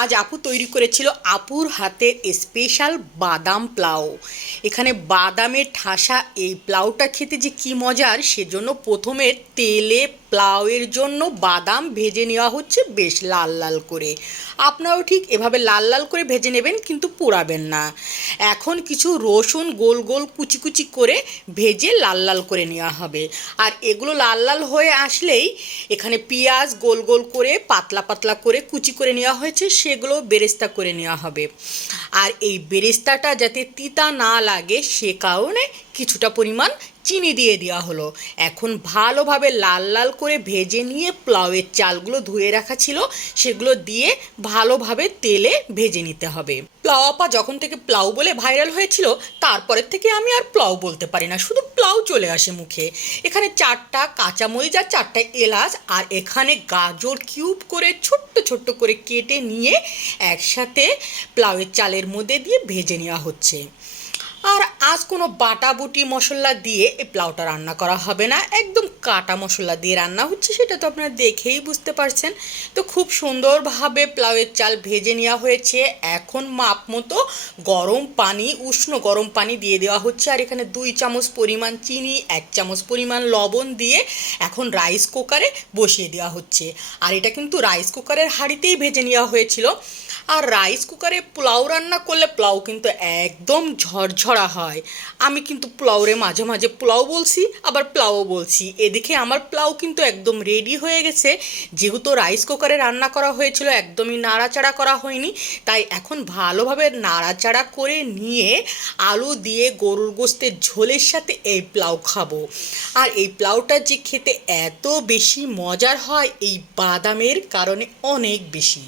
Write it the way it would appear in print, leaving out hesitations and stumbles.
আজ আপু তৈরি করেছিল আপুর হাতের স্পেশাল বাদাম পোলাও। এখানে বাদামের ঠাসা এই পোলাওটা খেতে যে কি মজার, সেজন্য প্রথমে তেলে পোলাওয়ের জন্য বাদাম ভেজে নেওয়া হচ্ছে বেশ লাল লাল করে। আপনারাও ঠিক এভাবে লাল লাল করে ভেজে নেবেন, কিন্তু পোড়াবেন না। এখন কিছু রসুন গোল গোল কুচি কুচি করে ভেজে লাল লাল করে নেওয়া হবে। আর এগুলো লাল লাল হয়ে আসলেই এখানে পেঁয়াজ গোল গোল করে পাতলা পাতলা করে কুচি করে নেওয়া হয়েছে, সেগুলো বেরেস্তা করে নেওয়া হবে। আর এই বেরেস্তাটা যাতে তিতা না লাগে সে কারণে কিছুটা পরিমাণ চিনি দিয়ে দেওয়া হলো। এখন ভালোভাবে লাল লাল করে ভেজে নিয়ে পোলাওয়ের চালগুলো ধুয়ে রাখা ছিল সেগুলো দিয়ে ভালোভাবে তেলে ভেজে নিতে হবে। পোলাও আপা যখন থেকে পোলাও বলে ভাইরাল হয়েছিল তারপরের থেকে আমি আর পোলাও বলতে পারি না, শুধু পোলাও চলে আসে মুখে। এখানে 4টা কাঁচামরিচ আর 4টা এলাচ আর এখানে গাজর কিউব করে ছোট্ট ছোট্ট করে কেটে নিয়ে একসাথে পোলাওয়ের চালের মধ্যে দিয়ে ভেজে নেওয়া হচ্ছে। আর আজ কোনো বাটাবুটি মশলা দিয়ে এই পোলাওটা রান্না করা হবে না, একদম কাটা মশলা দিয়ে রান্না হচ্ছে, সেটা তো আপনারা দেখেই বুঝতে পারছেন। তো খুব সুন্দরভাবে পোলাওয়ের চাল ভেজে নেওয়া হয়েছে। এখন মাপ মতো গরম পানি, উষ্ণ গরম পানি দিয়ে দেওয়া হচ্ছে। আর এখানে 2 চামচ পরিমাণ চিনি, 1 চামচ পরিমাণ লবণ দিয়ে এখন রাইস কুকারে বসিয়ে দেওয়া হচ্ছে। আর এটা কিন্তু রাইস কুকারের হাঁড়িতেই ভেজে নেওয়া হয়েছিল। আর রাইস কুকারে পোলাও রান্না করলে পোলাও কিন্তু একদম ঝরঝরা হয়। আমি কিন্তু পোলাওরে মাঝে মাঝে পোলাও বলছি, আবার পোলাও বলছি। এদিকে আমার পোলাও কিন্তু একদম রেডি হয়ে গেছে। যেহেতু রাইস কুকারে রান্না করা হয়েছিল, একদমই নাড়াচাড়া করা হয়নি, তাই এখন ভালোভাবে নাড়াচাড়া করে নিয়ে আলু দিয়ে গরুর গোশতের ঝোলের সাথে এই পোলাও খাবো। আর এই পোলাওটা যে খেতে এত বেশি মজার হয় এই বাদামের কারণে অনেক বেশি।